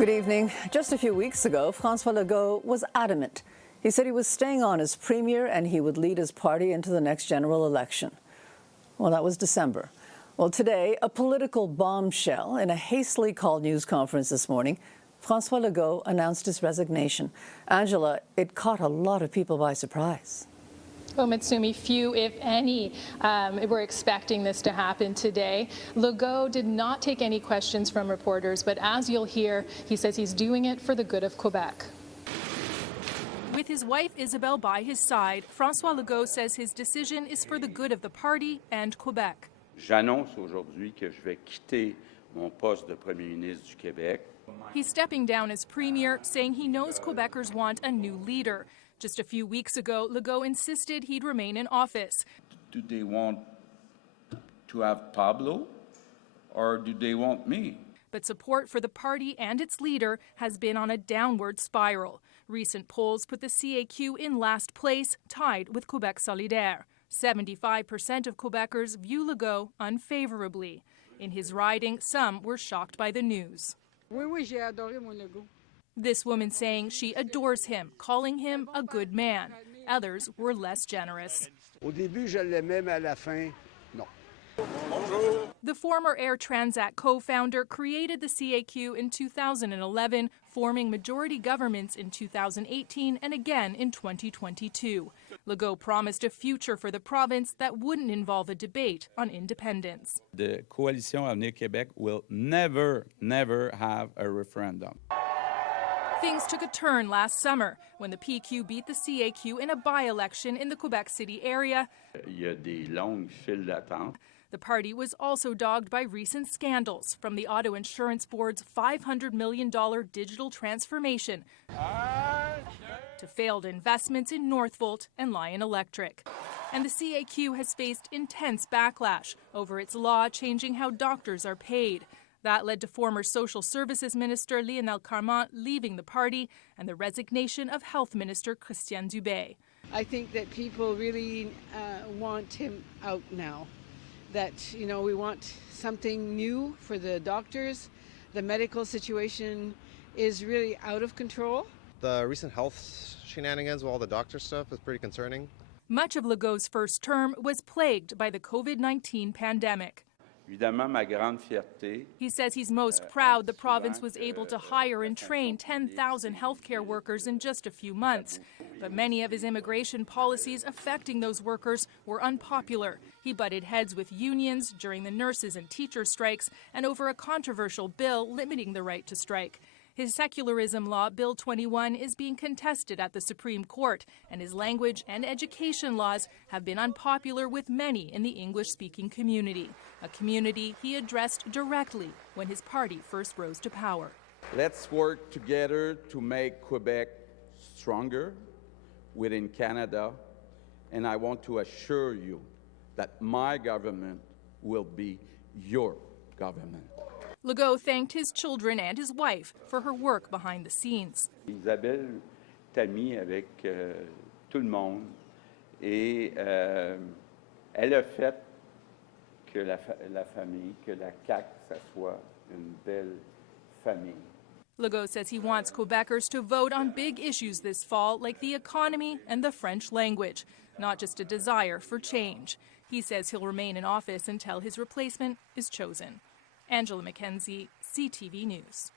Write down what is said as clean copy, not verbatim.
Good evening. Just a few weeks ago, François Legault was adamant. He said he was staying on as premier and he would lead his party into the next general election. Well, that was December. Well, today, a political bombshell in a hastily called news conference this morning, François Legault announced his resignation. Angela, it caught a lot of people by surprise. Well, Mitsumi, few, if any, were expecting this to happen today. Legault did not take any questions from reporters, but as you'll hear, he says he's doing it for the good of Quebec. With his wife Isabelle by his side, François Legault says his decision is for the good of the party and Quebec. J'annonce aujourd'hui que je vais quitter mon poste de Premier ministre du Québec. He's stepping down as premier, saying he knows Quebecers want a new leader. Just a few weeks ago, Legault insisted he'd remain in office. Do they want to have Pablo, or do they want me? But support for the party and its leader has been on a downward spiral. Recent polls put the CAQ in last place, tied with Quebec Solidaire. 75% of Quebecers view Legault unfavourably. In his riding, some were shocked by the news. Oui, j'ai adoré mon Legault. This woman saying she adores him, calling him a good man. Others were less generous. Au début, je l'aimais, mais à la fin, non. The former Air Transat co-founder created the CAQ in 2011, forming majority governments in 2018 and again in 2022. Legault promised a future for the province that wouldn't involve a debate on independence. The Coalition Avenir Québec will never have a referendum. Things took a turn last summer when the PQ beat the CAQ in a by-election in the Quebec City area. Il y a des longues files d'attente. The party was also dogged by recent scandals, from the Auto Insurance Board's $500 million digital transformation to failed investments in Northvolt and Lion Electric. And the CAQ has faced intense backlash over its law changing how doctors are paid. That led to former Social Services Minister Lionel Carman leaving the party and the resignation of Health Minister Christiane Dubé. I think that people really want him out now. That, we want something new for the doctors. The medical situation is really out of control. The recent health shenanigans with all the doctor stuff is pretty concerning. Much of Legault's first term was plagued by the COVID-19 pandemic. Évidemment, ma grande fierté. He says he's most proud the province was able to hire and train 10,000 healthcare workers in just a few months. But many of his immigration policies affecting those workers were unpopular. He butted heads with unions during the nurses and teacher strikes and over a controversial bill limiting the right to strike. His secularism law, Bill 21, is being contested at the Supreme Court, and his language and education laws have been unpopular with many in the English-speaking community, a community he addressed directly when his party first rose to power. Let's work together to make Quebec stronger within Canada, and I want to assure you that my government will be your government. Legault thanked his children and his wife for her work behind the scenes. Isabelle est amie avec tout le monde et elle a fait que la famille, que la CAQ, ça soit une belle famille. Legault says he wants Quebecers to vote on big issues this fall, like the economy and the French language, not just a desire for change. He says he'll remain in office until his replacement is chosen. Angela Mackenzie, CTV News.